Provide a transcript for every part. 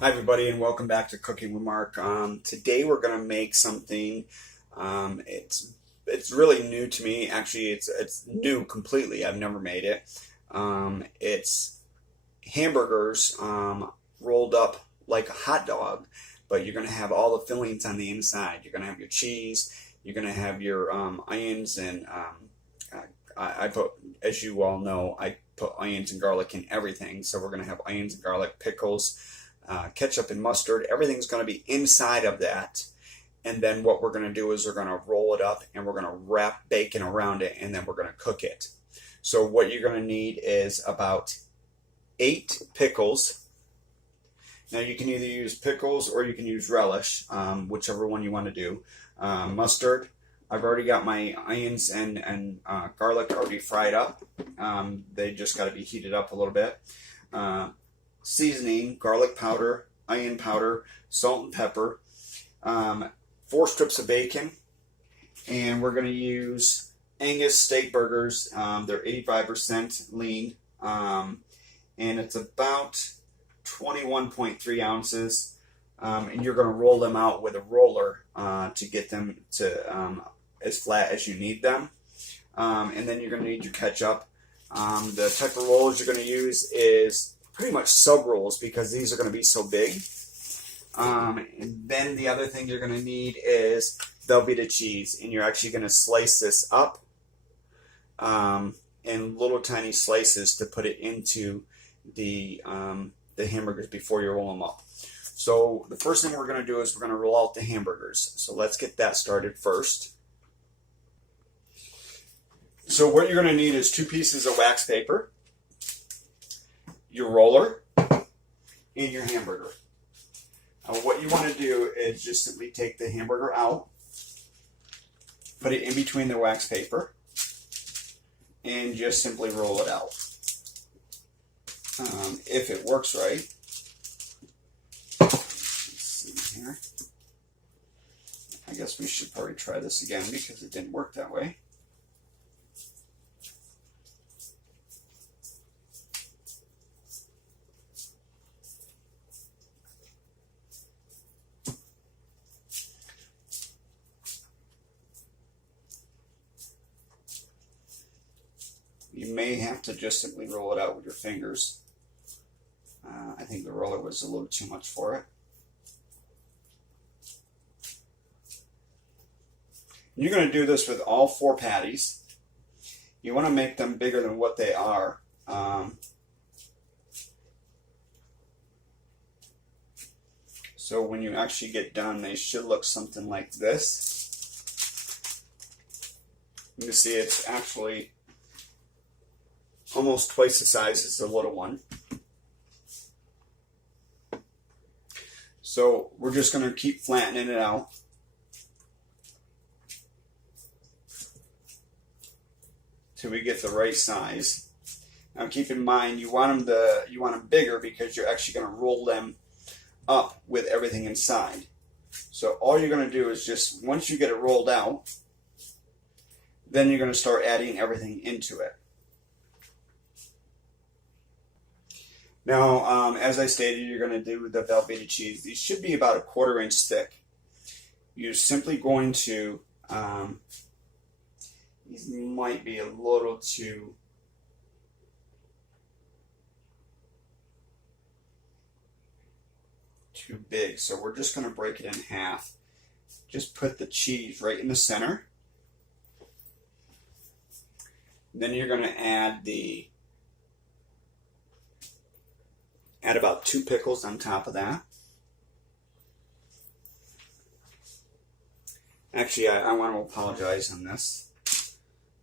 Hi everybody and welcome back to Cooking with Mark. Today we're going to make something, it's really new to me. Actually, it's new completely. I've never made it. It's hamburgers rolled up like a hot dog, but you're going to have all the fillings on the inside. You're going to have your cheese, you're going to have your onions, and I put, as you all know, I put onions and garlic in everything. So we're going to have onions and garlic, pickles, ketchup and mustard. Everything's going to be inside of that. And then what we're going to do is we're going to roll it up and we're going to wrap bacon around it, and then we're going to cook it. So what you're going to need is about 8 pickles. Now you can either use pickles or you can use relish, whichever one you want to do. Mustard. I've already got my onions and garlic already fried up. They just got to be heated up a little bit. Seasoning, garlic powder, onion powder, salt and pepper, 4 strips of bacon, and we're going to use Angus steak burgers. They're 85% lean, and it's about 21.3 ounces, and you're going to roll them out with a roller to get them to as flat as you need them, and then you're going to need your ketchup. The type of rollers you're going to use is pretty much sub rolls because these are going to be so big. And then the other thing you're going to need is Velveeta cheese, and you're actually going to slice this up in little tiny slices to put it into the hamburgers before you roll them up. So the first thing we're going to do is we're going to roll out the hamburgers. So let's get that started first. So what you're going to need is 2 pieces of wax paper, your roller, and your hamburger. Now what you want to do is just simply take the hamburger out, put it in between the wax paper, and just simply roll it out. If it works right. Let's see here. I guess we should probably try this again because it didn't work that way. You may have to just simply roll it out with your fingers. I think the roller was a little too much for it. You're going to do this with all 4 patties. You want to make them bigger than what they are. So when you actually get done, they should look something like this. You can see it's actually almost twice the size as the little one. So we're just going to keep flattening it out. Till we get the right size. Now keep in mind you want them bigger because you're actually going to roll them up with everything inside. So all you're going to do is just, once you get it rolled out, then you're going to start adding everything into it. Now, as I stated, you're going to do the Velveeta cheese. These should be about a 1/4 inch thick. You're simply going to, these might be a little too big, so we're just going to break it in half. Just put the cheese right in the center. Then you're going to add about 2 pickles on top of that. Actually, I want to apologize on this.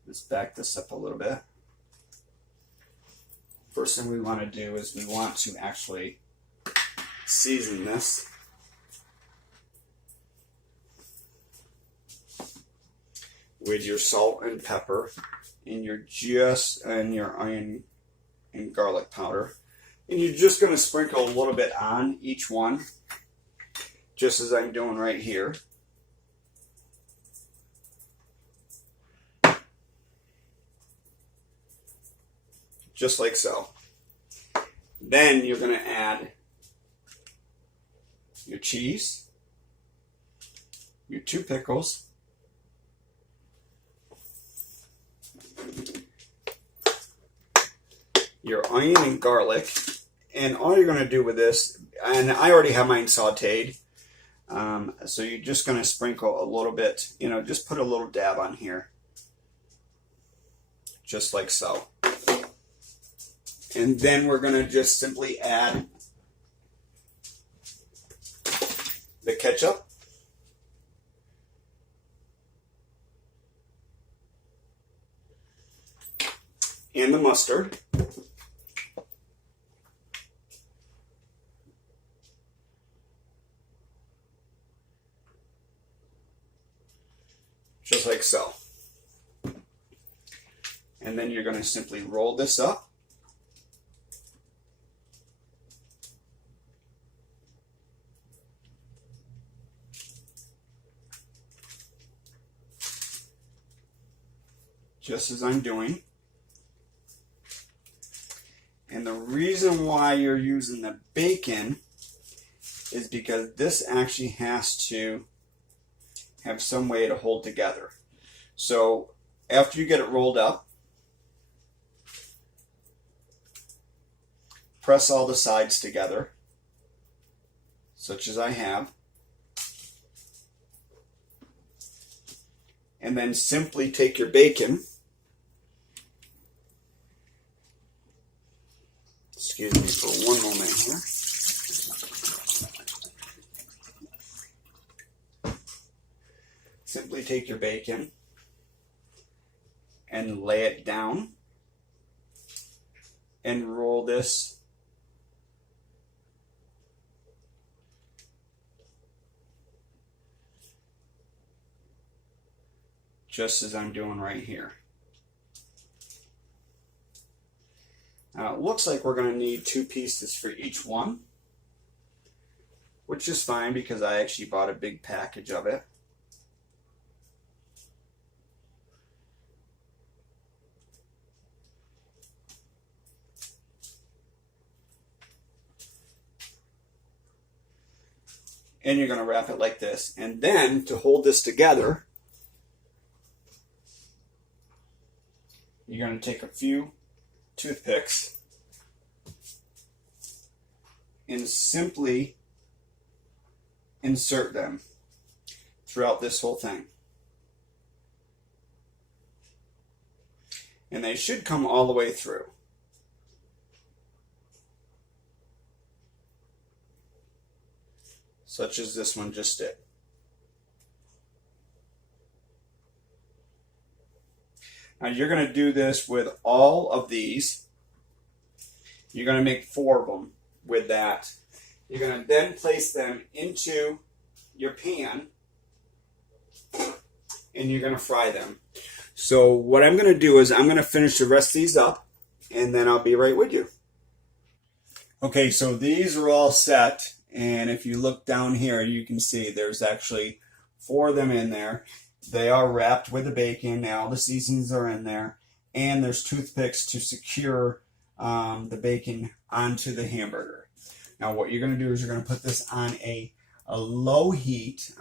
Let's back this up a little bit. First thing we want to do is we want to actually season this with your salt and pepper and your onion and garlic powder. And you're just going to sprinkle a little bit on each one, just as I'm doing right here. Just like so. Then you're going to add your cheese, your 2 pickles, your onion and garlic, and all you're going to do with this, and I already have mine sauteed, so you're just going to sprinkle a little bit, just put a little dab on here, just like so. And then we're going to just simply add the ketchup, and the mustard, just like so. And then you're going to simply roll this up. Just as I'm doing. And the reason why you're using the bacon is because this actually has to have some way to hold together. So after you get it rolled up, press all the sides together, such as I have, and then simply take your bacon, excuse me for one moment here, simply take your bacon and lay it down and roll this just as I'm doing right here. Now it looks like we're going to need 2 pieces for each one, which is fine because I actually bought a big package of it. And you're going to wrap it like this. And then to hold this together, you're going to take a few toothpicks and simply insert them throughout this whole thing. And they should come all the way through. Such as this one just did. Now you're going to do this with all of these. You're going to make 4 of them with that. You're going to then place them into your pan and you're going to fry them. So what I'm going to do is I'm going to finish the rest of these up and then I'll be right with you. Okay, so these are all set, and if you look down here you can see there's actually 4 of them in there. They are wrapped with the bacon. Now all the seasonings are in there, and there's toothpicks to secure the bacon onto the hamburger. Now what you're going to do is you're going to put this on a low heat.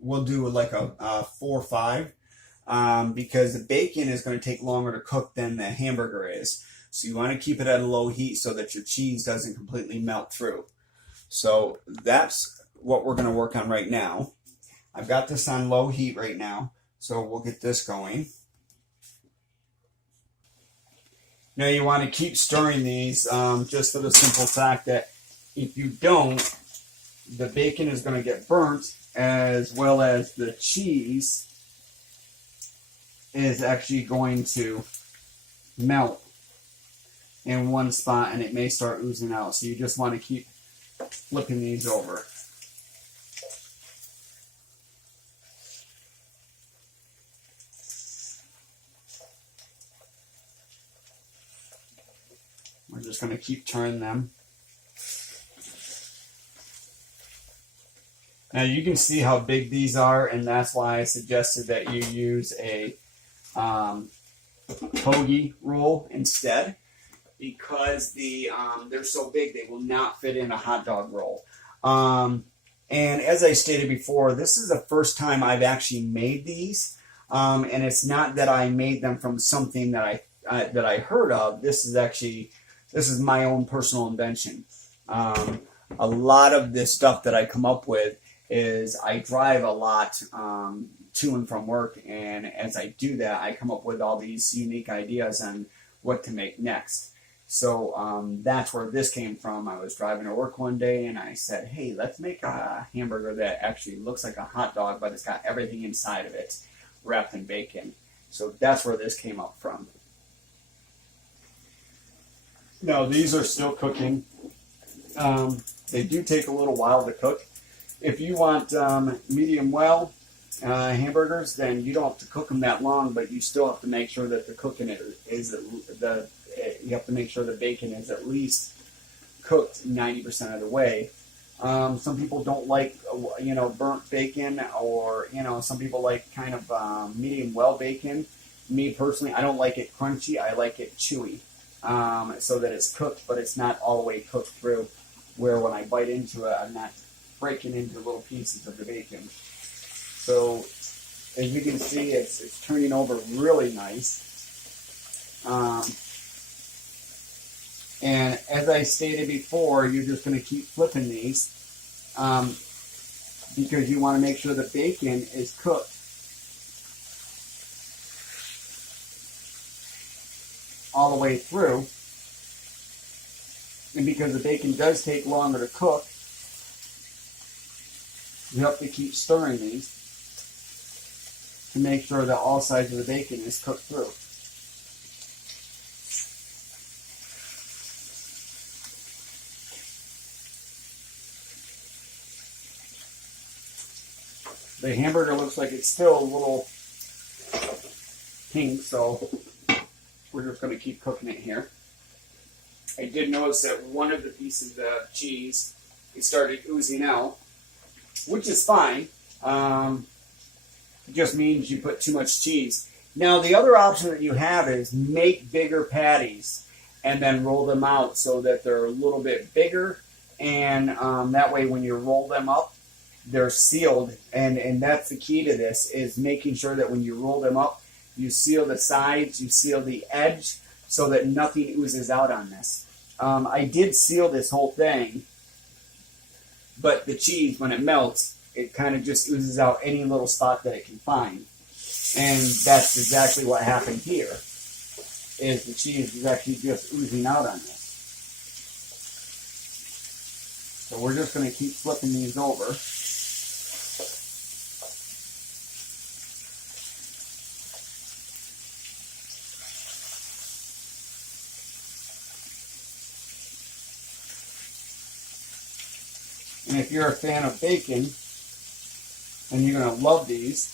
We'll do like a 4 or 5 because the bacon is going to take longer to cook than the hamburger is. So you want to keep it at a low heat so that your cheese doesn't completely melt through. So that's what we're going to work on right now. I've got this on low heat right now, so we'll get this going. Now you want to keep stirring these just for the simple fact that if you don't, the bacon is going to get burnt, as well as the cheese is actually going to melt in one spot and it may start oozing out. So you just want to keep flipping these over. We're just going to keep turning them. Now you can see how big these are, and that's why I suggested that you use a hoagie roll instead, because they're so big they will not fit in a hot dog roll. And as I stated before, this is the first time I've actually made these. And it's not that I made them from something that I heard of. This is my own personal invention. A lot of this stuff that I come up with is I drive a lot to and from work, and as I do that, I come up with all these unique ideas on what to make next. So that's where this came from. I was driving to work one day and I said, hey, let's make a hamburger that actually looks like a hot dog, but it's got everything inside of it wrapped in bacon. So that's where this came up from. Now, these are still cooking. They do take a little while to cook. If you want medium well hamburgers, then you don't have to cook them that long, but you still have to make sure that the cooking you have to make sure the bacon is at least cooked 90% of the way. Some people don't like, burnt bacon, or, some people like kind of medium well bacon. Me personally, I don't like it crunchy. I like it chewy, so that it's cooked, but it's not all the way cooked through, where when I bite into it, I'm not breaking into little pieces of the bacon. So as you can see, it's turning over really nice. And as I stated before, you're just going to keep flipping these because you want to make sure the bacon is cooked all the way through. And because the bacon does take longer to cook, you have to keep stirring these to make sure that all sides of the bacon is cooked through. The hamburger looks like it's still a little pink, so we're just going to keep cooking it here. I did notice that one of the pieces of cheese, it started oozing out, which is fine. It just means you put too much cheese. Now, the other option that you have is make bigger patties and then roll them out so that they're a little bit bigger, and that way when you roll them up, they're sealed, and that's the key to this, is making sure that when you roll them up, you seal the sides, you seal the edge, so that nothing oozes out on this. I did seal this whole thing, but the cheese, when it melts, it kind of just oozes out any little spot that it can find. And that's exactly what happened here, is the cheese is actually just oozing out on this. So we're just going to keep flipping these over. And if you're a fan of bacon, then you're going to love these.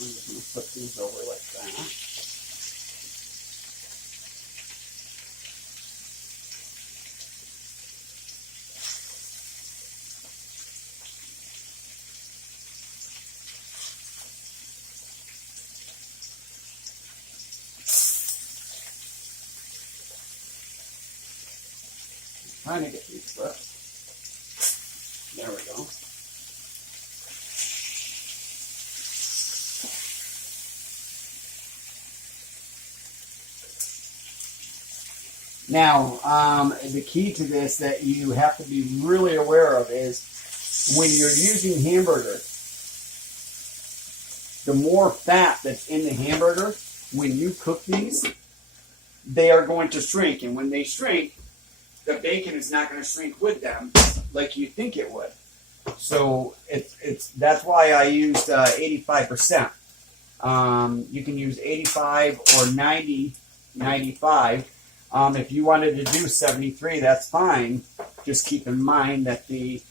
I'm just going to flip these over like that. Trying to get these flipped. There we go. Now, the key to this that you have to be really aware of is when you're using hamburger, the more fat that's in the hamburger, when you cook these, they are going to shrink. And when they shrink, the bacon is not going to shrink with them like you think it would. So that's why I used 85%. You can use 85 or 90, 95. If you wanted to do 73, that's fine. Just keep in mind that the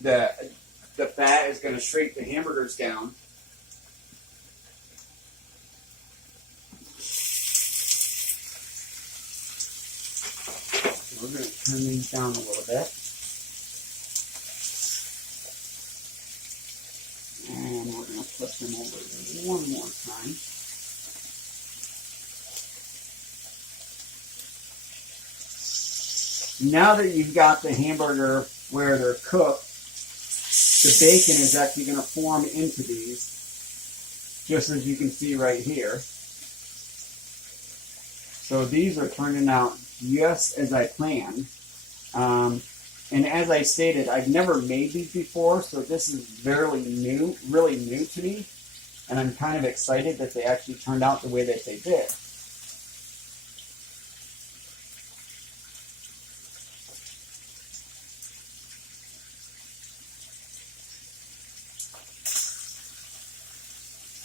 fat is going to shrink the hamburgers down. We're going to turn these down a little bit. flip them over one more time. Now that you've got the hamburger where they're cooked, the bacon is actually going to form into these, just as you can see right here. So these are turning out just as I planned. And as I stated, I've never made these before, so this is really new to me. And I'm kind of excited that they actually turned out the way that they did.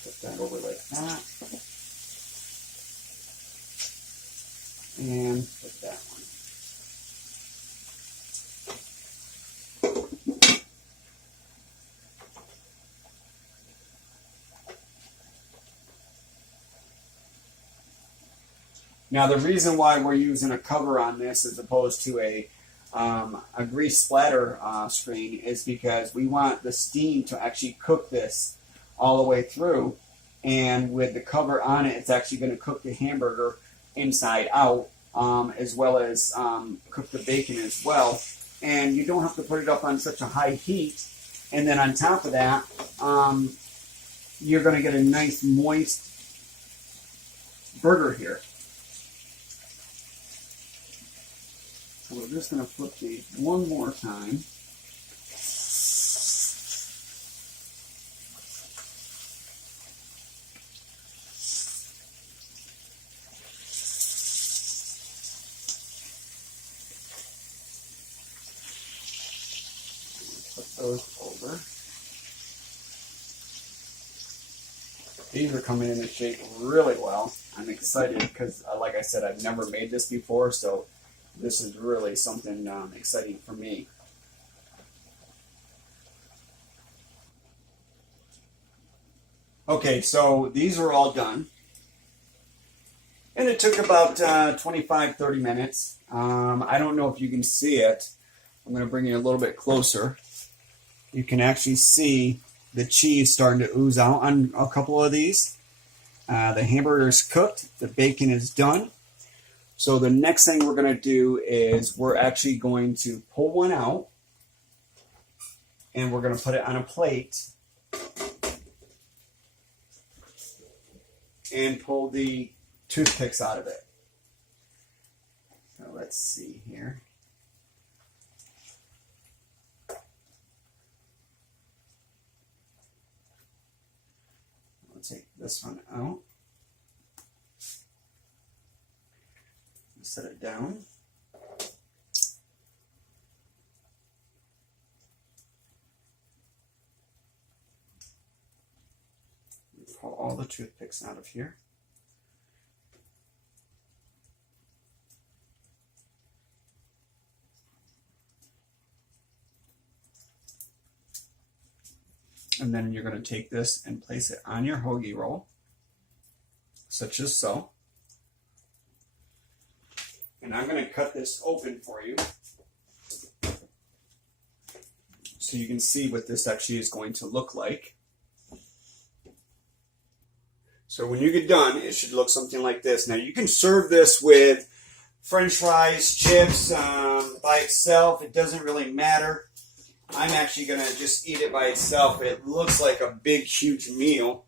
Put that over like that. And put that one. Now the reason why we're using a cover on this as opposed to a grease splatter screen is because we want the steam to actually cook this all the way through, and with the cover on it, it's actually going to cook the hamburger inside out, as well as cook the bacon as well. And you don't have to put it up on such a high heat. And then on top of that, you're going to get a nice moist burger here. So we're just going to flip these one more time. Put those over. These are coming into shape really well. I'm excited because, like I said, I've never made this before, so this is really something exciting for me. Okay, so these are all done. And it took about 25-30 minutes. I don't know if you can see it. I'm going to bring you a little bit closer. You can actually see the cheese starting to ooze out on a couple of these. The hamburger is cooked. The bacon is done. So the next thing we're going to do is we're actually going to pull one out, and we're going to put it on a plate and pull the toothpicks out of it. So let's see here. I'll take this one out. Set it down. Pull all the toothpicks out of here. And then you're going to take this and place it on your hoagie roll, such as so. And I'm going to cut this open for you so you can see what this actually is going to look like. So when you get done, it should look something like this. Now you can serve this with French fries, chips, by itself. It doesn't really matter. I'm actually going to just eat it by itself. It looks like a big, huge meal,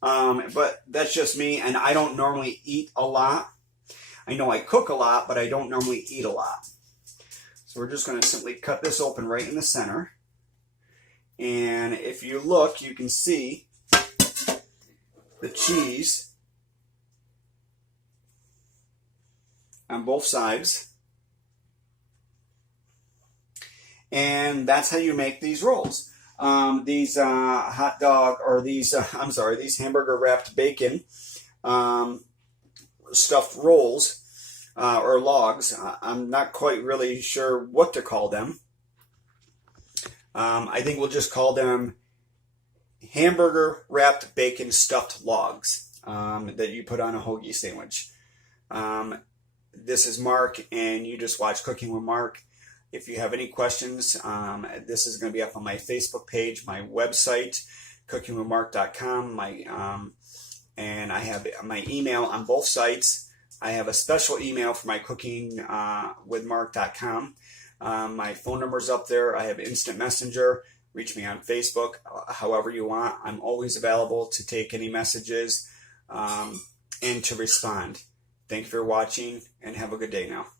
but that's just me, and I don't normally eat a lot. I know I cook a lot, but I don't normally eat a lot. So we're just going to simply cut this open right in the center. And if you look, you can see the cheese on both sides. And that's how you make these rolls. These hot dog, or these, these hamburger wrapped bacon stuffed rolls or logs. I'm not quite really sure what to call them. I think we'll just call them hamburger wrapped bacon stuffed logs that you put on a hoagie sandwich. This is Mark, and you just watch Cooking with Mark. If you have any questions, this is going to be up on my Facebook page, my website. cookingwithmark.com. And I have my email on both sites. I have a special email for my cookingwithmark.com. My phone number's up there. I have instant messenger. Reach me on Facebook, however you want. I'm always available to take any messages and to respond. Thank you for watching, and have a good day now.